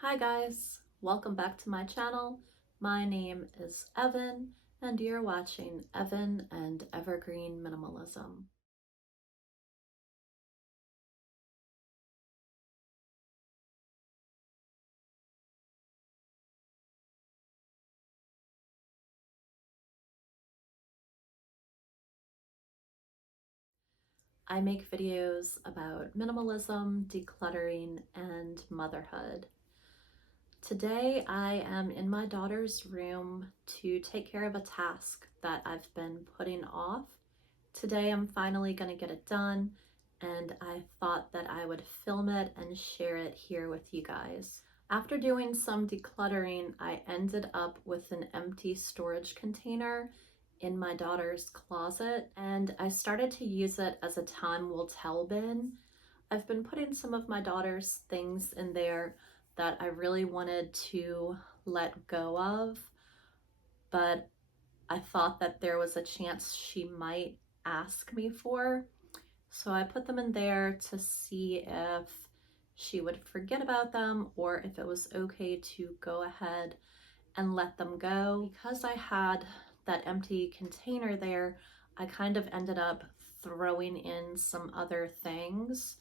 Hi guys, welcome back to my channel. My name is Evan and you're watching Evan and Evergreen Minimalism. I make videos about minimalism, decluttering, and motherhood. Today I am in my daughter's room to take care of a task that I've been putting off. Today I'm finally going to get it done, and I thought that I would film it and share it here with you guys. After doing some decluttering, I ended up with an empty storage container in my daughter's closet, and I started to use it as a time will tell bin. I've been putting some of my daughter's things in there that I really wanted to let go of, but I thought that there was a chance she might ask me for. So I put them in there to see if she would forget about them or if it was okay to go ahead and let them go. Because I had that empty container there, I kind of ended up throwing in some other things.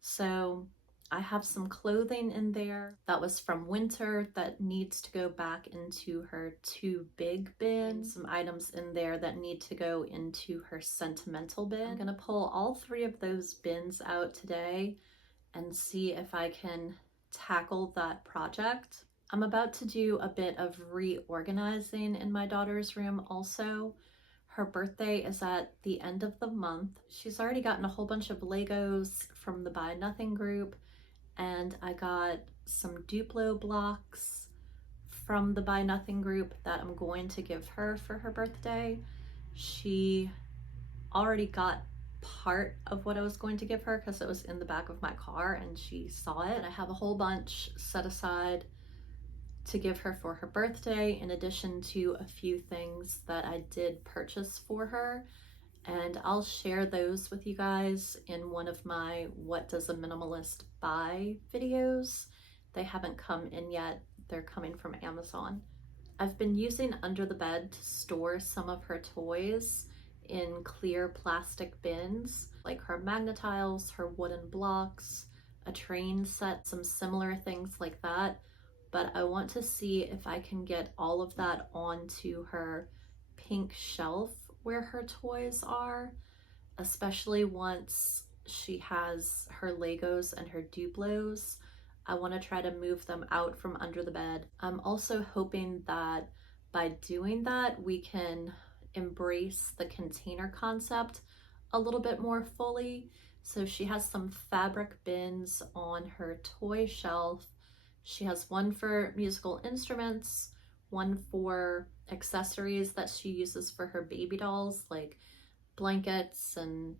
So I have some clothing in there that was from winter that needs to go back into her too big bin. Some items in there that need to go into her sentimental bin. I'm gonna pull all three of those bins out today and see if I can tackle that project. I'm about to do a bit of reorganizing in my daughter's room also. Her birthday is at the end of the month. She's already gotten a whole bunch of Legos from the Buy Nothing group, and I got some Duplo blocks from the Buy Nothing group that I'm going to give her for her birthday. She already got part of what I was going to give her because it was in the back of my car and she saw it. I have a whole bunch set aside to give her for her birthday, in addition to a few things that I did purchase for her, and I'll share those with you guys in one of my What Does a Minimalist Buy videos. They haven't come in yet, they're coming from Amazon. I've been using under the bed to store some of her toys in clear plastic bins, like her magnetiles, her wooden blocks, a train set, some similar things like that. But I want to see if I can get all of that onto her pink shelf where her toys are, especially once she has her Legos and her Duplos. I want to try to move them out from under the bed. I'm also hoping that by doing that, we can embrace the container concept a little bit more fully. So she has some fabric bins on her toy shelf. She has one for musical instruments, one for accessories that she uses for her baby dolls, like blankets and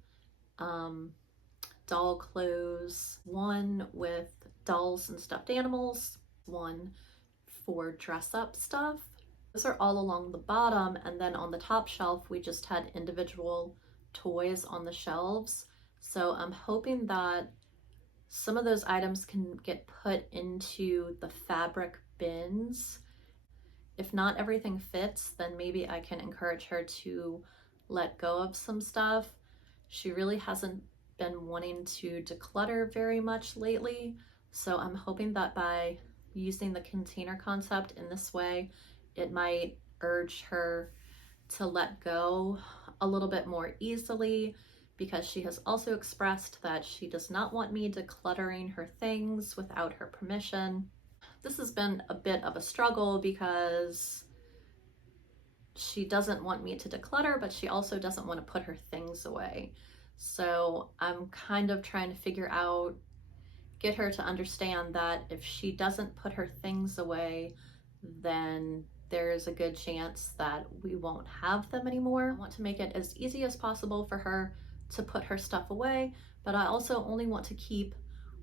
doll clothes, one with dolls and stuffed animals, one for dress up stuff. Those are all along the bottom, and then on the top shelf we just had individual toys on the shelves. So I'm hoping that some of those items can get put into the fabric bins. If not everything fits, then maybe I can encourage her to let go of some stuff. She really hasn't been wanting to declutter very much lately, so I'm hoping that by using the container concept in this way, it might urge her to let go a little bit more easily, because she has also expressed that she does not want me decluttering her things without her permission. This has been a bit of a struggle because she doesn't want me to declutter, but she also doesn't want to put her things away. So I'm kind of trying to figure out, get her to understand that if she doesn't put her things away, then there's a good chance that we won't have them anymore. I want to make it as easy as possible for her to put her stuff away, but I also only want to keep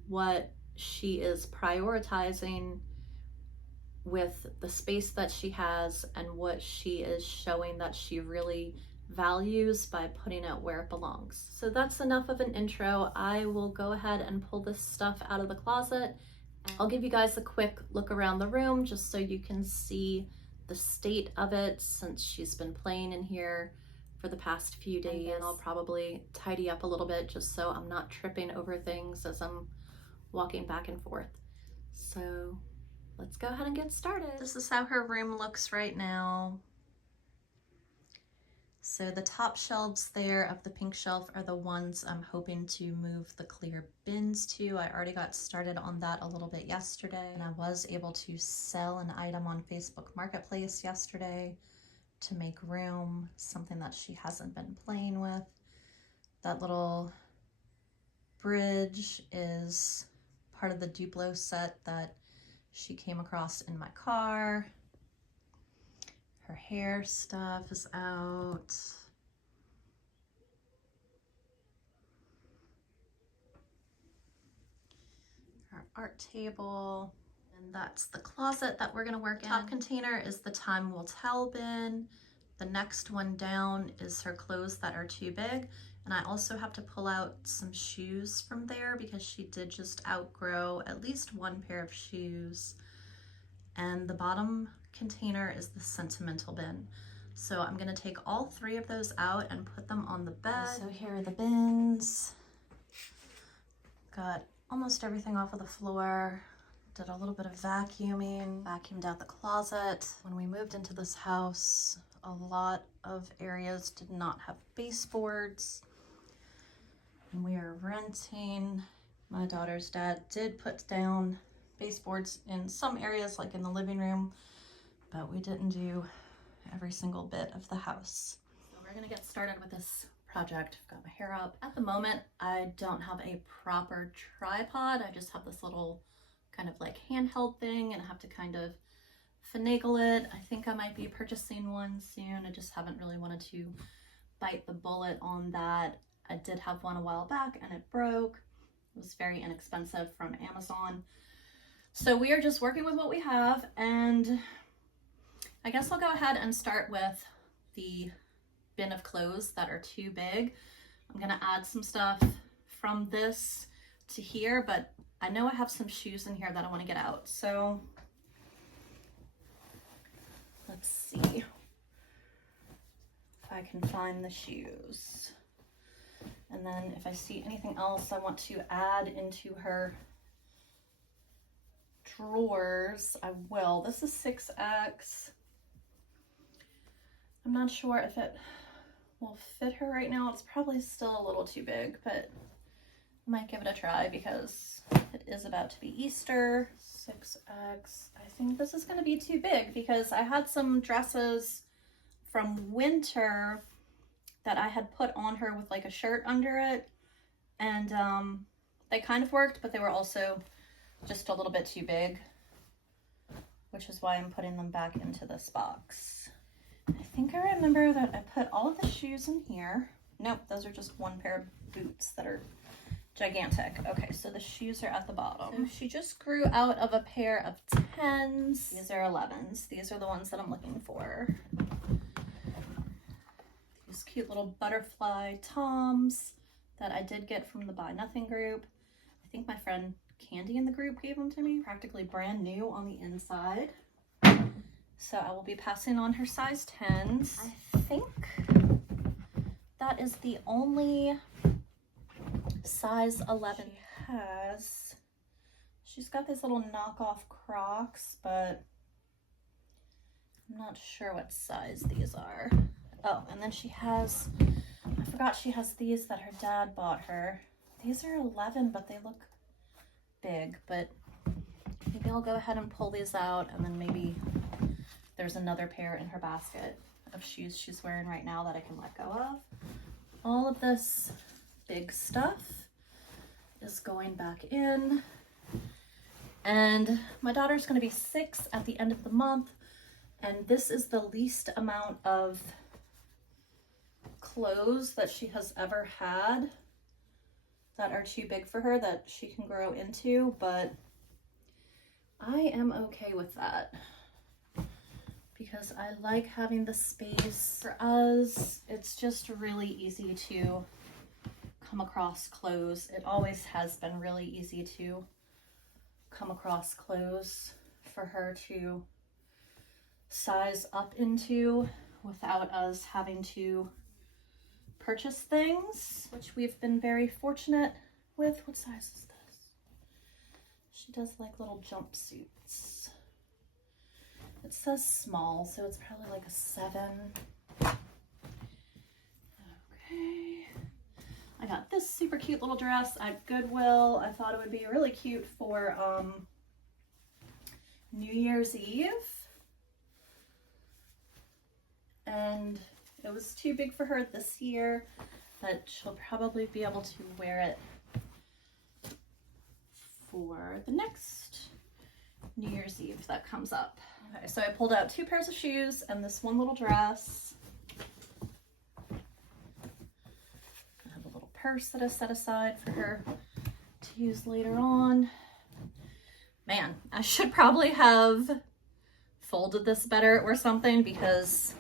what she is prioritizing with the space that she has and what she is showing that she really values by putting it where it belongs. So that's enough of an intro. I will go ahead and pull this stuff out of the closet I'll give you guys a quick look around the room just so you can see the state of it since she's been playing in here for the past few days. And I'll probably tidy up a little bit just so I'm not tripping over things as I'm walking back and forth. So let's go ahead and get started. This is how her room looks right now. So the top shelves there of the pink shelf are the ones I'm hoping to move the clear bins to. I already got started on that a little bit yesterday, and I was able to sell an item on Facebook Marketplace yesterday to make room, something that she hasn't been playing with. That little bridge is part of the Duplo set that she came across in my car. Her hair stuff is out. Her art table. And that's the closet that we're gonna work in. Top container is the time will tell bin. The next one down is her clothes that are too big. And I also have to pull out some shoes from there because she did just outgrow at least one pair of shoes. And the bottom container is the sentimental bin. So I'm gonna take all three of those out and put them on the bed. So here are the bins. Got almost everything off of the floor. Did a little bit of vacuuming, vacuumed out the closet. When we moved into this house, a lot of areas did not have baseboards. And we are renting. My daughter's dad did put down baseboards in some areas, like in the living room, but we didn't do every single bit of the house. So we're gonna get started with this project. I've got my hair up. At the moment, I don't have a proper tripod. I just have this little kind of like handheld thing, and I have to kind of finagle it. I think I might be purchasing one soon. I just haven't really wanted to bite the bullet on that. I did have one a while back and it broke. It was very inexpensive from Amazon. So we are just working with what we have, and I guess I'll go ahead and start with the bin of clothes that are too big. I'm gonna add some stuff from this to here, but I know I have some shoes in here that I want to get out. So let's see if I can find the shoes. And then if I see anything else I want to add into her drawers, I will. This is 6X. I'm not sure if it will fit her right now. It's probably still a little too big, but I might give it a try because it is about to be Easter. 6X. I think this is going to be too big because I had some dresses from winter that I had put on her with like a shirt under it, and they kind of worked, but they were also just a little bit too big, which is why I'm putting them back into this box. I think I remember that I put all of the shoes in here. Nope, those are just one pair of boots that are gigantic. Okay, so the shoes are at the bottom. So she just grew out of a pair of 10s. These are 11s. These are the ones that I'm looking for. These cute little butterfly toms that I did get from the Buy Nothing group. I think my friend Candy in the group gave them to me. Practically brand new on the inside. So I will be passing on her size 10s. I think that is the only size 11 she has. She's got these little knockoff Crocs, but I'm not sure what size these are. Oh, and then she has, I forgot she has these that her dad bought her. These are 11, but they look big, but maybe I'll go ahead and pull these out, and then maybe there's another pair in her basket of shoes she's wearing right now that I can let go of. All of this big stuff is going back in, and my daughter's going to be 6 at the end of the month, and this is the least amount of clothes that she has ever had that are too big for her that she can grow into, but I am okay with that because I like having the space. For us, it's just really easy to come across clothes. It always has been really easy to come across clothes for her to size up into without us having to purchase things, which we've been very fortunate with. What size is this? She does like little jumpsuits. It says small, so it's probably like a 7. Okay. I got this super cute little dress at Goodwill. I thought it would be really cute for New Year's Eve. And it was too big for her this year, but she'll probably be able to wear it for the next New Year's Eve that comes up. Okay, so I pulled out 2 pairs of shoes and this one little dress. Purse that I set aside for her to use later on. Man, I should probably have folded this better or something because,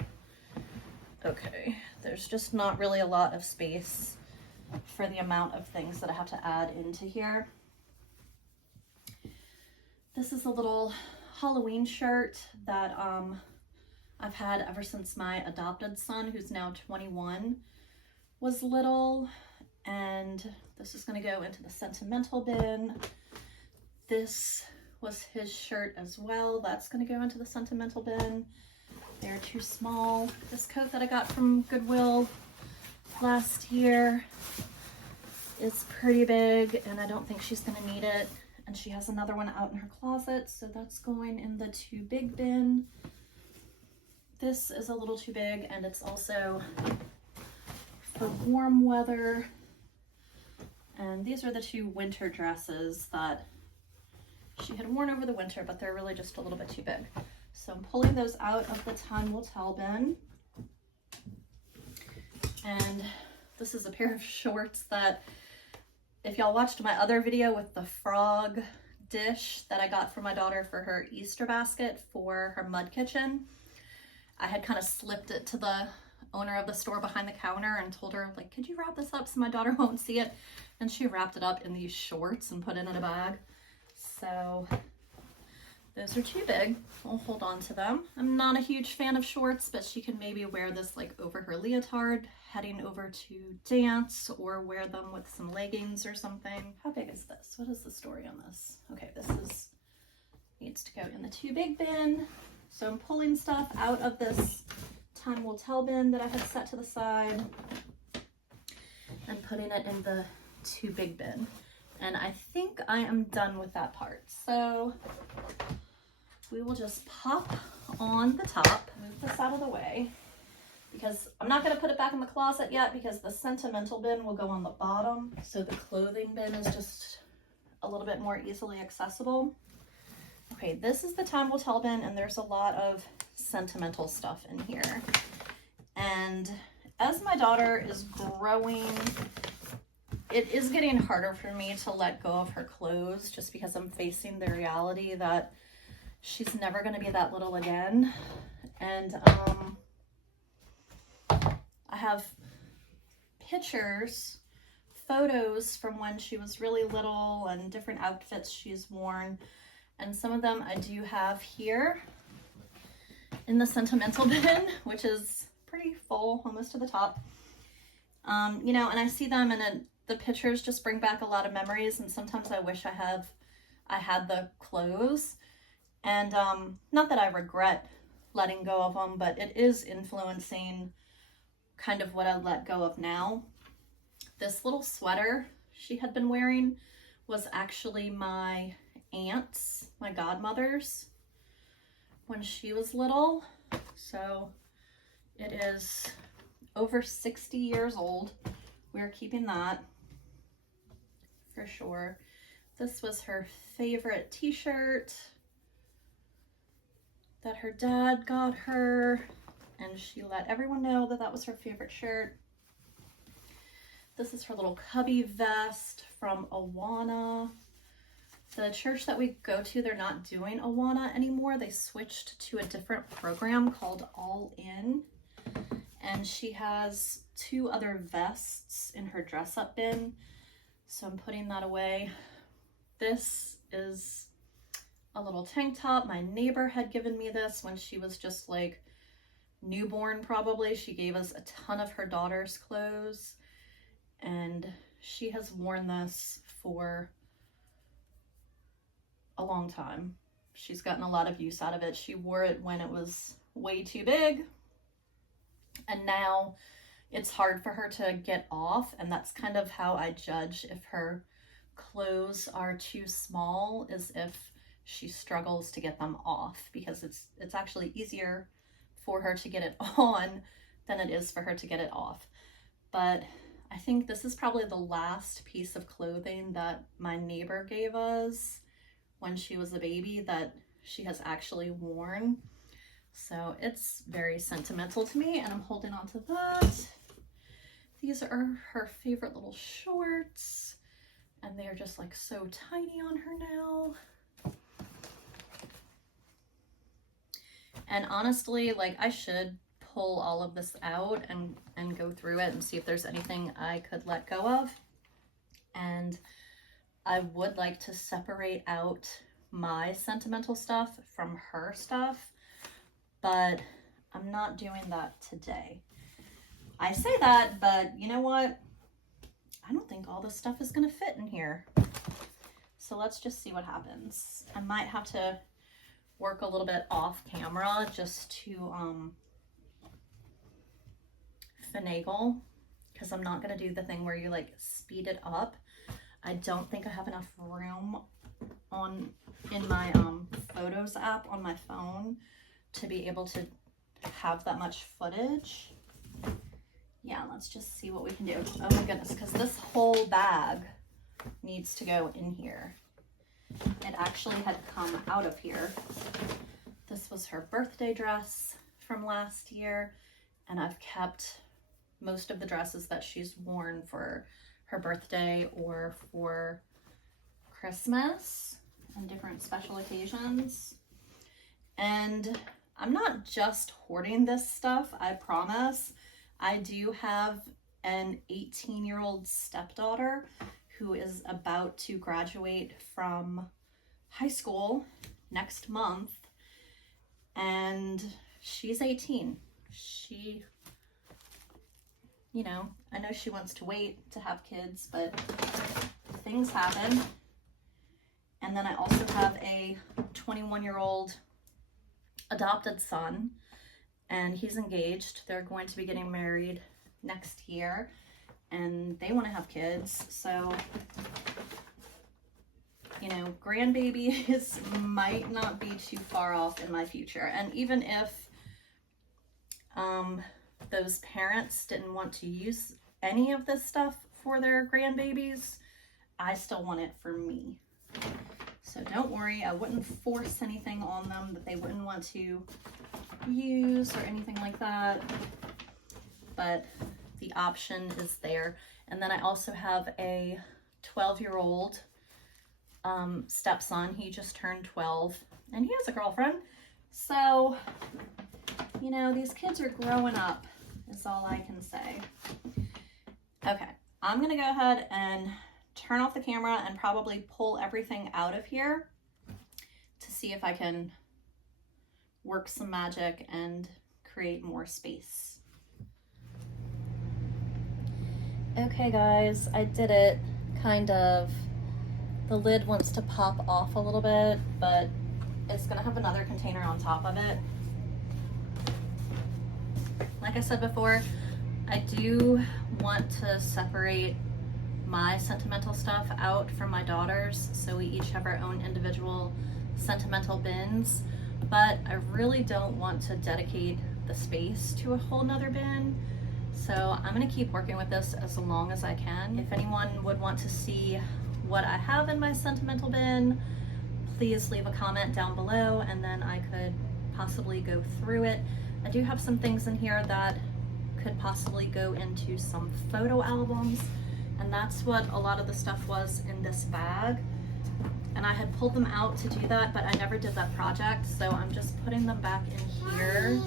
okay, there's just not really a lot of space for the amount of things that I have to add into here. This is a little Halloween shirt that I've had ever since my adopted son, who's now 21, was little. And this is going to go into the sentimental bin. This was his shirt as well. That's going to go into the sentimental bin. They're too small. This coat that I got from Goodwill last year is pretty big, and I don't think she's going to need it. And she has another one out in her closet, so that's going in the too big bin. This is a little too big, and it's also for warm weather. And these are the 2 winter dresses that she had worn over the winter, but they're really just a little bit too big. So I'm pulling those out of the Time Will Tell bin. And this is a pair of shorts that, if y'all watched my other video with the frog dish that I got for my daughter for her Easter basket for her mud kitchen, I had kind of slipped it to the owner of the store behind the counter and told her, like, could you wrap this up so my daughter won't see it? And she wrapped it up in these shorts and put it in a bag. So those are too big. I'll hold on to them. I'm not a huge fan of shorts, but she can maybe wear this like over her leotard heading over to dance, or wear them with some leggings or something. How big is this? What is the story on this? Okay, this needs to go in the too big bin. So I'm pulling stuff out of this Time Will Tell bin that I had set to the side and putting it in the too big bin. And I think I am done with that part. So we will just pop on the top, move this out of the way, because I'm not going to put it back in the closet yet because the sentimental bin will go on the bottom. So the clothing bin is just a little bit more easily accessible. Okay, this is the Time Will Tell bin, and there's a lot of sentimental stuff in here. And as my daughter is growing, it is getting harder for me to let go of her clothes, just because I'm facing the reality that she's never going to be that little again. And I have pictures, photos from when she was really little and different outfits she's worn. And some of them I do have here in the sentimental bin, which is pretty full, almost to the top. You know, and I see them, and the pictures just bring back a lot of memories, and sometimes I wish I had the clothes. And not that I regret letting go of them, but it is influencing kind of what I let go of now. This little sweater she had been wearing was actually my aunt's, my godmother's, when she was little. So it is over 60 years old. We're keeping that for sure. This was her favorite t-shirt that her dad got her, and she let everyone know that that was her favorite shirt. This is her little cubby vest from Awana. The church that we go to, they're not doing Awana anymore. They switched to a different program called All In. And she has 2 other vests in her dress up bin. So I'm putting that away. This is a little tank top. My neighbor had given me this when she was just like newborn probably. She gave us a ton of her daughter's clothes, and she has worn this for a long time. She's gotten a lot of use out of it. She wore it when it was way too big, and now it's hard for her to get off, and that's kind of how I judge if her clothes are too small, is if she struggles to get them off, because it's actually easier for her to get it on than it is for her to get it off. But I think this is probably the last piece of clothing that my neighbor gave us when she was a baby that she has actually worn. So it's very sentimental to me, and I'm holding on to that. These are her favorite little shorts, and they're just like so tiny on her now. And honestly, like, I should pull all of this out and go through it and see if there's anything I could let go of. And I would like to separate out my sentimental stuff from her stuff, but I'm not doing that today. I say that, but you know what? I don't think all this stuff is gonna fit in here. So let's just see what happens. I might have to work a little bit off camera just to finagle, because I'm not gonna do the thing where you like speed it up. I don't think I have enough room in my Photos app on my phone to be able to have that much footage. Yeah, let's just see what we can do. Oh my goodness, because this whole bag needs to go in here. It actually had come out of here. This was her birthday dress from last year, and I've kept most of the dresses that she's worn for her birthday or for Christmas and different special occasions. And I'm not just hoarding this stuff, I promise. I do have an 18-year-old stepdaughter who is about to graduate from high school next month, and she's 18. She, you know, I know she wants to wait to have kids, but things happen. And then I also have a 21-year-old adopted son, and he's engaged. They're going to be getting married next year, and they want to have kids. So, you know, grandbabies might not be too far off in my future. And even if those parents didn't want to use any of this stuff for their grandbabies, I still want it for me. So don't worry, I wouldn't force anything on them that they wouldn't want to use or anything like that, but the option is there. And then I also have a 12-year-old stepson. He just turned 12, and he has a girlfriend. So, you know, these kids are growing up, is all I can say. Okay, I'm gonna go ahead and turn off the camera and probably pull everything out of here to see if I can work some magic and create more space. Okay guys, I did it, kind of. The lid wants to pop off a little bit, but it's gonna have another container on top of it. Like I said before, I do want to separate my sentimental stuff out from my daughter's, so we each have our own individual sentimental bins, but I really don't want to dedicate the space to a whole nother bin. So I'm gonna keep working with this as long as I can. If anyone would want to see what I have in my sentimental bin, please leave a comment down below, and then I could possibly go through it. I do have some things in here that could possibly go into some photo albums, and that's what a lot of the stuff was in this bag. And I had pulled them out to do that, but I never did that project, so I'm just putting them back in here.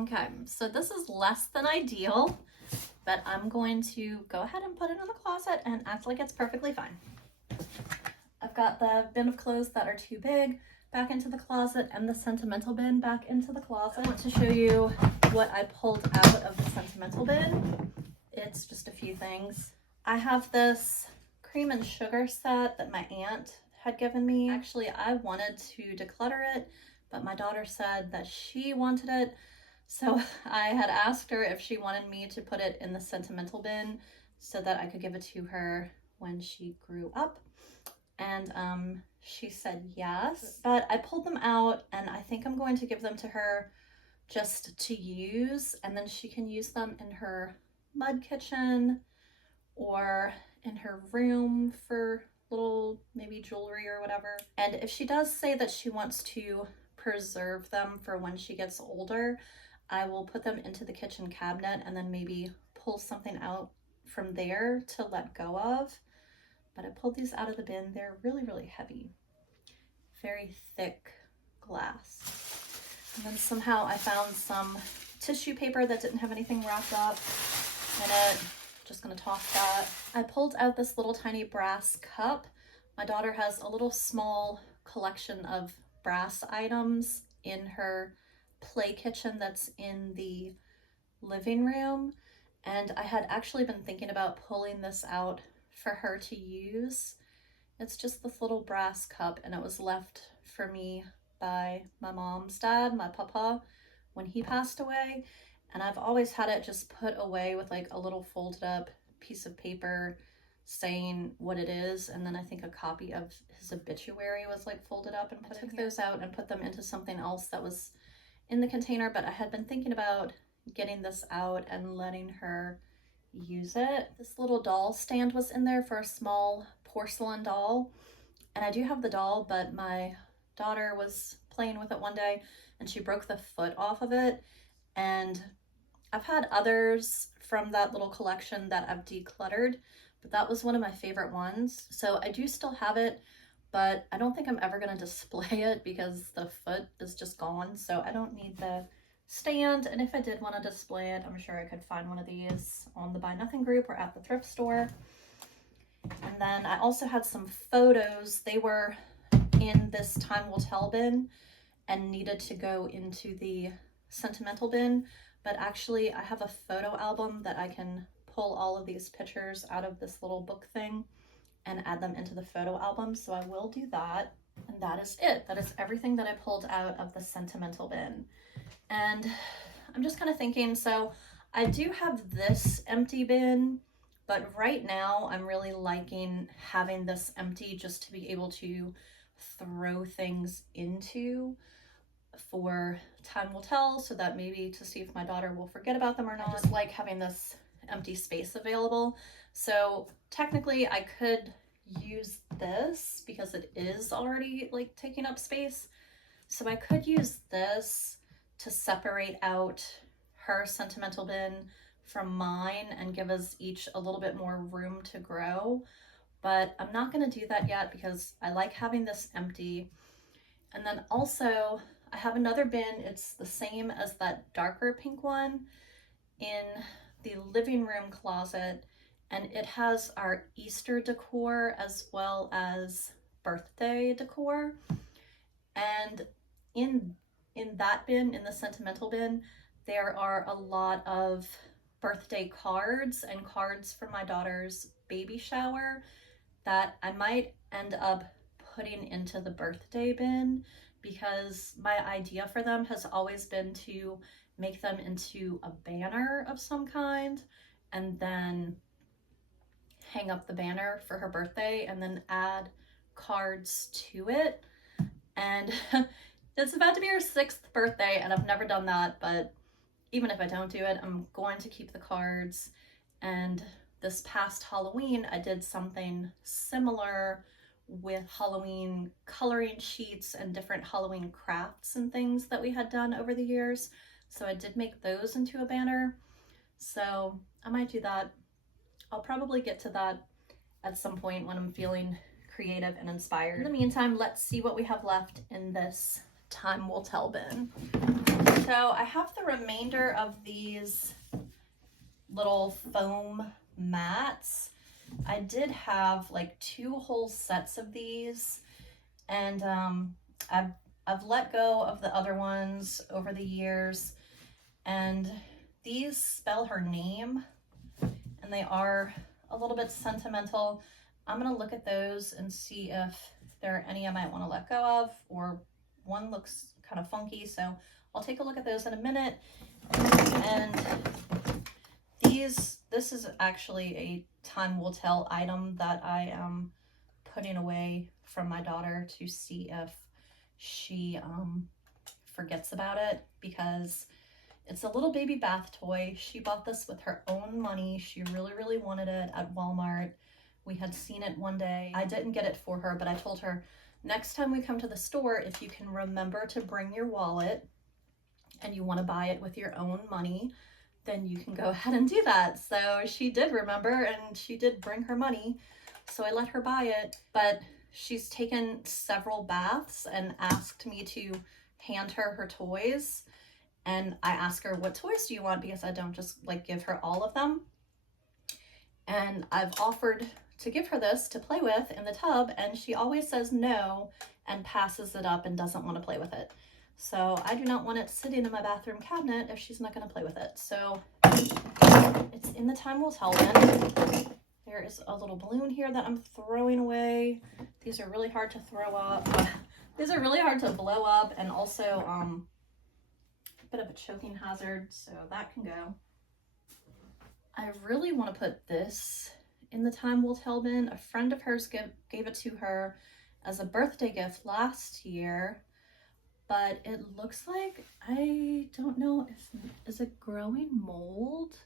Okay, so this is less than ideal, but I'm going to go ahead and put it in the closet and act like it's perfectly fine. I've got the bin of clothes that are too big back into the closet and the sentimental bin back into the closet. I want to show you what I pulled out of the sentimental bin. It's just a few things. I have this cream and sugar set that my aunt had given me. Actually, I wanted to declutter it, but my daughter said that she wanted it. So I had asked her if she wanted me to put it in the sentimental bin so that I could give it to her when she grew up. And she said yes, but I pulled them out and I think I'm going to give them to her just to use, and then she can use them in her mud kitchen or in her room for little maybe jewelry or whatever. And if she does say that she wants to preserve them for when she gets older, I will put them into the kitchen cabinet and then maybe pull something out from there to let go of. But I pulled these out of the bin. They're really, really heavy. Very thick glass. And then somehow I found some tissue paper that didn't have anything wrapped up in it. Just gonna toss that. I pulled out this little tiny brass cup. My daughter has a little small collection of brass items in her play kitchen that's in the living room. And I had actually been thinking about pulling this out for her to use. It's just this little brass cup, and it was left for me by my mom's dad, my papa, when he passed away. And I've always had it just put away with like a little folded up piece of paper saying what it is, and then I think a copy of his obituary was like folded up and put in here. I took those out and put them into something else that was in the container, but I had been thinking about getting this out and letting her use it. This little doll stand was in there for a small porcelain doll, and I do have the doll, but my daughter was playing with it one day and she broke the foot off of it. And I've had others from that little collection that I've decluttered, but that was one of my favorite ones. So I do still have it, but I don't think I'm ever going to display it because the foot is just gone. So I don't need the stand, and if I did want to display it, I'm sure I could find one of these on the Buy Nothing group or at the thrift store. And then I also had some photos. They were in this Time Will Tell bin and needed to go into the sentimental bin, but actually I have a photo album that I can pull all of these pictures out of this little book thing and add them into the photo album, so I will do that. And that is it. That is everything that I pulled out of the sentimental bin. And I'm just kind of thinking, so I do have this empty bin, but right now I'm really liking having this empty just to be able to throw things into for Time Will Tell, so that maybe to see if my daughter will forget about them or not. I just like having this empty space available. So technically I could use this because it is already like taking up space. So I could use this to separate out her sentimental bin from mine and give us each a little bit more room to grow. But I'm not going to do that yet because I like having this empty. And then also I have another bin. It's the same as that darker pink one in the living room closet, and it has our Easter decor as well as birthday decor. And in that bin, in the sentimental bin, there are a lot of birthday cards and cards for my daughter's baby shower that I might end up putting into the birthday bin, because my idea for them has always been to make them into a banner of some kind and then hang up the banner for her birthday and then add cards to it. And it's about to be her 6th birthday and I've never done that, but even if I don't do it, I'm going to keep the cards. And this past Halloween, I did something similar with Halloween coloring sheets and different Halloween crafts and things that we had done over the years. So I did make those into a banner. So I might do that. I'll probably get to that at some point when I'm feeling creative and inspired. In the meantime, let's see what we have left in this Time Will Tell bin. So I have the remainder of these little foam mats. I did have like 2 whole sets of these, and I've let go of the other ones over the years, and these spell her name, and they are a little bit sentimental. I'm gonna look at those and see if there are any I might want to let go of, or one looks kind of funky, so I'll take a look at those in a minute. And this is actually a time will tell item that I am putting away from my daughter to see if she forgets about it, because it's a little baby bath toy. She bought this with her own money. She really wanted it at Walmart. We had seen it one day. I didn't get it for her, but I told her, next time we come to the store, if you can remember to bring your wallet and you want to buy it with your own money, then you can go ahead and do that. So she did remember, and she did bring her money. So I let her buy it, but she's taken several baths and asked me to hand her toys. And I ask her, what toys do you want? Because I don't just like give her all of them. And I've offered to give her this to play with in the tub, and she always says no and passes it up and doesn't want to play with it. So I do not want it sitting in my bathroom cabinet if she's not going to play with it. So it's in the time will tell bin. There is a little balloon here that I'm throwing away. These are really hard to throw up. These are really hard to blow up, and also a bit of a choking hazard, so that can go. I really want to put this in the time will tell bin. A friend of hers gave it to her as a birthday gift last year, but it looks like, I don't know if, is it growing mold?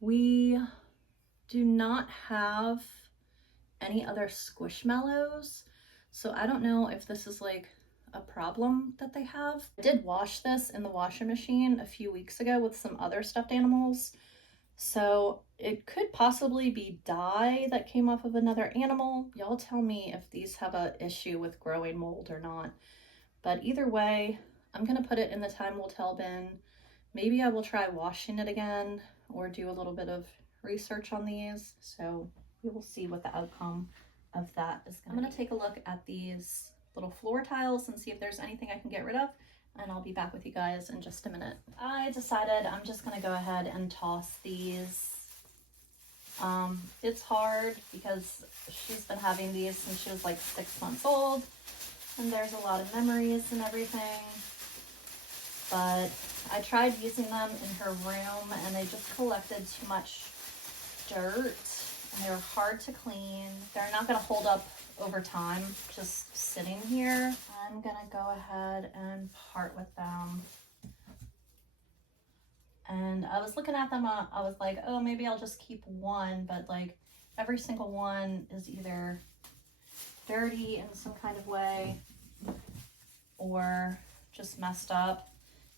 We do not have any other Squishmallows, so I don't know if this is like a problem that they have. I did wash this in the washing machine a few weeks ago with some other stuffed animals, so it could possibly be dye that came off of another animal. Y'all tell me if these have an issue with growing mold or not. But either way, I'm gonna put it in the time will tell bin. Maybe I will try washing it again or do a little bit of research on these. So we will see what the outcome of that is gonna be. I'm gonna take a look at these little floor tiles and see if there's anything I can get rid of, and I'll be back with you guys in just a minute. I decided I'm just gonna go ahead and toss these. It's hard because she's been having these since she was like 6 months old, and there's a lot of memories and everything, but I tried using them in her room and they just collected too much dirt, and they were hard to clean. They're not gonna hold up over time just sitting here. I'm gonna go ahead and part with them. And I was looking at them, I was like, oh, maybe I'll just keep one, but like every single one is either dirty in some kind of way or just messed up.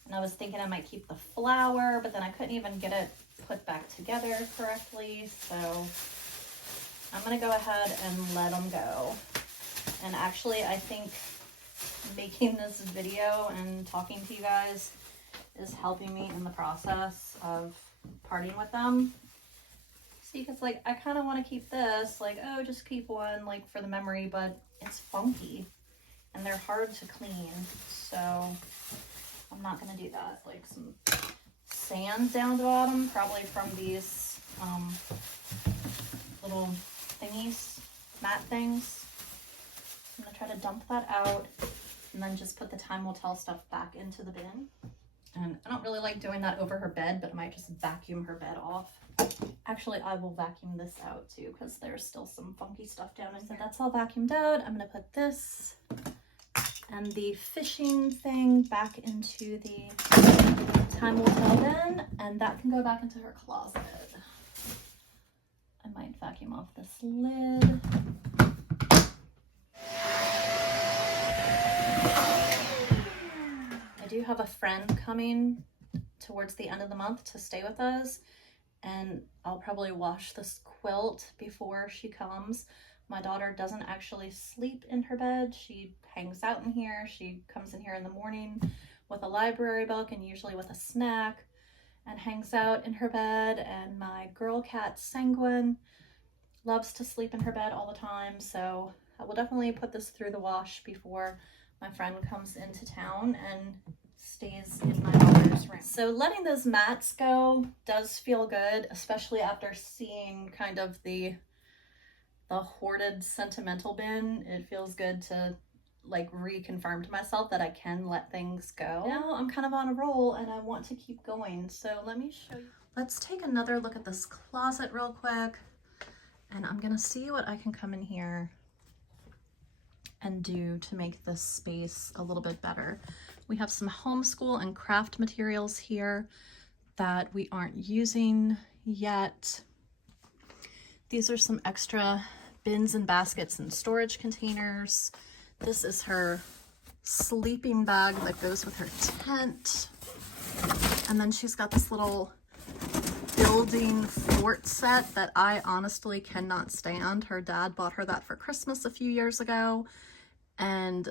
And I was thinking I might keep the flower, but then I couldn't even get it put back together correctly. So I'm gonna go ahead and let them go. And actually, I think making this video and talking to you guys is helping me in the process of parting with them. See, because like I kind of want to keep this, like, oh, just keep one like for the memory, but it's funky and they're hard to clean, so I'm not gonna do that. Like some sand down at the bottom, probably from these little thingies, mat things. I'm gonna try to dump that out and then just put the time will tell stuff back into the bin. And I don't really like doing that over her bed, but I might just vacuum her bed off. Actually, I will vacuum this out too, because there's still some funky stuff down in there. That's all vacuumed out. I'm gonna put this and the fishing thing back into the time will tell bin, and that can go back into her closet. I might vacuum off this lid. I do have a friend coming towards the end of the month to stay with us, and I'll probably wash this quilt before she comes. My daughter doesn't actually sleep in her bed. She hangs out in here. She comes in here in the morning with a library book and usually with a snack. and hangs out in her bed, and my girl cat Sanguine loves to sleep in her bed all the time, so I will definitely put this through the wash before my friend comes into town and stays in my daughter's room. So letting those mats go does feel good, especially after seeing kind of the hoarded sentimental bin. It feels good to like reconfirm to myself that I can let things go. Now I'm kind of on a roll and I want to keep going. So let me show you. Let's take another look at this closet real quick, and I'm gonna see what I can come in here and do to make this space a little bit better. We have some homeschool and craft materials here that we aren't using yet. These are some extra bins and baskets and storage containers. This is her sleeping bag that goes with her tent. And then she's got this little building fort set that I honestly cannot stand. Her dad bought her that for Christmas a few years ago, and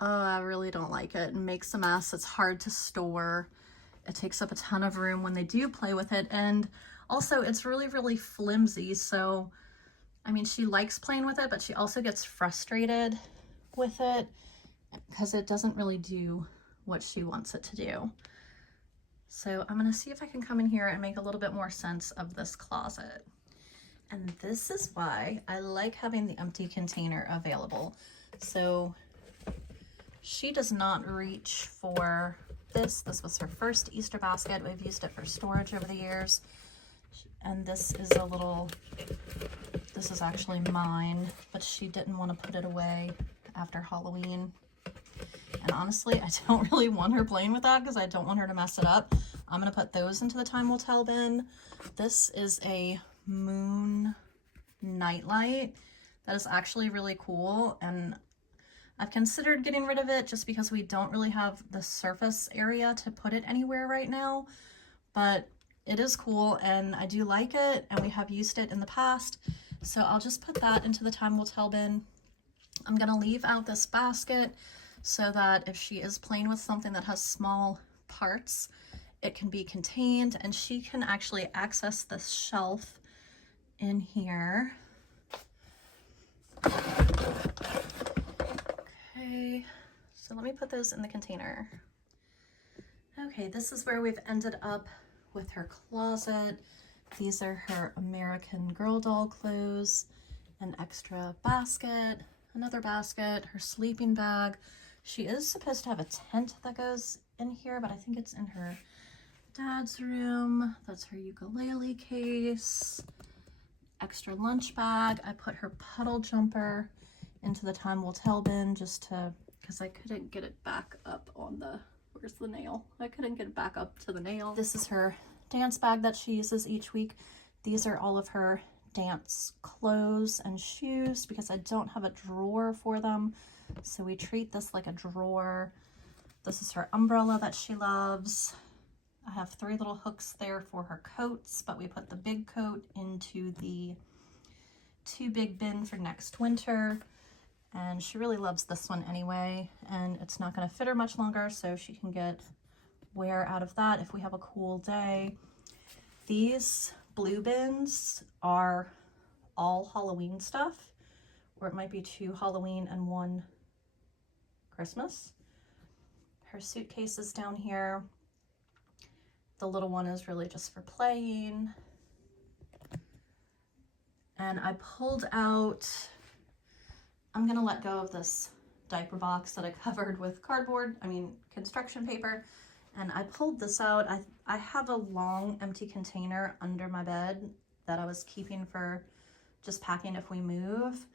I really don't like it. It makes a mess. It's hard to store. It takes up a ton of room when they do play with it, and also it's really, really flimsy. So, I mean, she likes playing with it, but she also gets frustrated with it because it doesn't really do what she wants it to do. So I'm gonna see if I can come in here and make a little bit more sense of this closet. And this is why I like having the empty container available. So she does not reach for this. This was her first Easter basket. We've used it for storage over the years. And this is a little, this is actually mine, but she didn't want to put it away after Halloween. And honestly, I don't really want her playing with that because I don't want her to mess it up. I'm going to put those into the Time Will Tell bin. This is a moon nightlight that is actually really cool, and I've considered getting rid of it just because we don't really have the surface area to put it anywhere right now, but it is cool and I do like it, and we have used it in the past, so I'll just put that into the Time Will Tell bin. I'm going to leave out this basket so that if she is playing with something that has small parts, it can be contained, and she can actually access this shelf in here. Okay, so let me put those in the container. Okay, this is where we've ended up with her closet. These are her American Girl doll clothes, an extra basket, another basket, her sleeping bag. She is supposed to have a tent that goes in here, but I think it's in her dad's room. That's her ukulele case, extra lunch bag. I put her puddle jumper into the Time Will Tell bin just to, because I couldn't get it back up on the, where's the nail? I couldn't get it back up to the nail. This is her dance bag that she uses each week. These are all of her dance clothes and shoes because I don't have a drawer for them. So we treat this like a drawer. This is her umbrella that she loves. I have 3 little hooks there for her coats, but we put the big coat into the too big bin for next winter. And she really loves this one anyway, and it's not going to fit her much longer, so she can get wear out of that if we have a cool day. These blue bins are all Halloween stuff, or it might be 2 Halloween and 1 Christmas. Her suitcase is down here. The little one is really just for playing. And I pulled out, I'm gonna let go of this diaper box that I covered with construction paper, and I pulled this out. I have a long empty container under my bed that I was keeping for just packing if we move.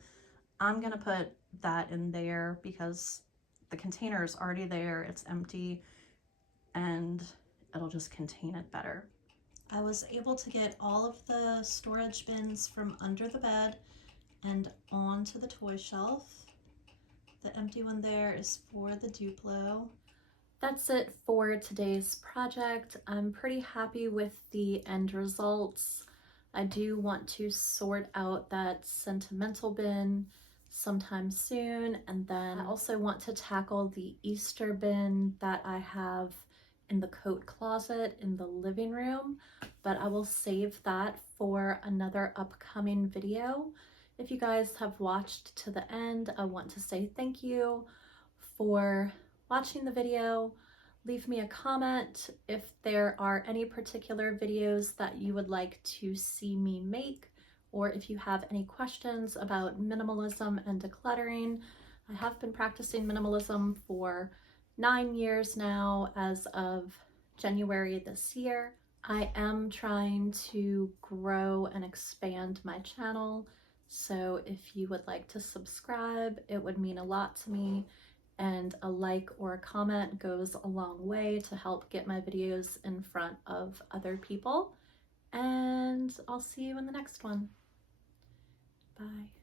I'm gonna put that in there because the container is already there, it's empty, and it'll just contain it better. I was able to get all of the storage bins from under the bed and onto the toy shelf. The empty one there is for the Duplo. That's it for today's project. I'm pretty happy with the end results. I do want to sort out that sentimental bin sometime soon, and then I also want to tackle the Easter bin that I have in the coat closet in the living room, but I will save that for another upcoming video. If you guys have watched to the end, I want to say thank you for watching the video. Leave me a comment if there are any particular videos that you would like to see me make, or if you have any questions about minimalism and decluttering. I have been practicing minimalism for 9 years now as of January this year. I am trying to grow and expand my channel, so if you would like to subscribe, it would mean a lot to me, and a like or a comment goes a long way to help get my videos in front of other people. And I'll see you in the next one. Bye.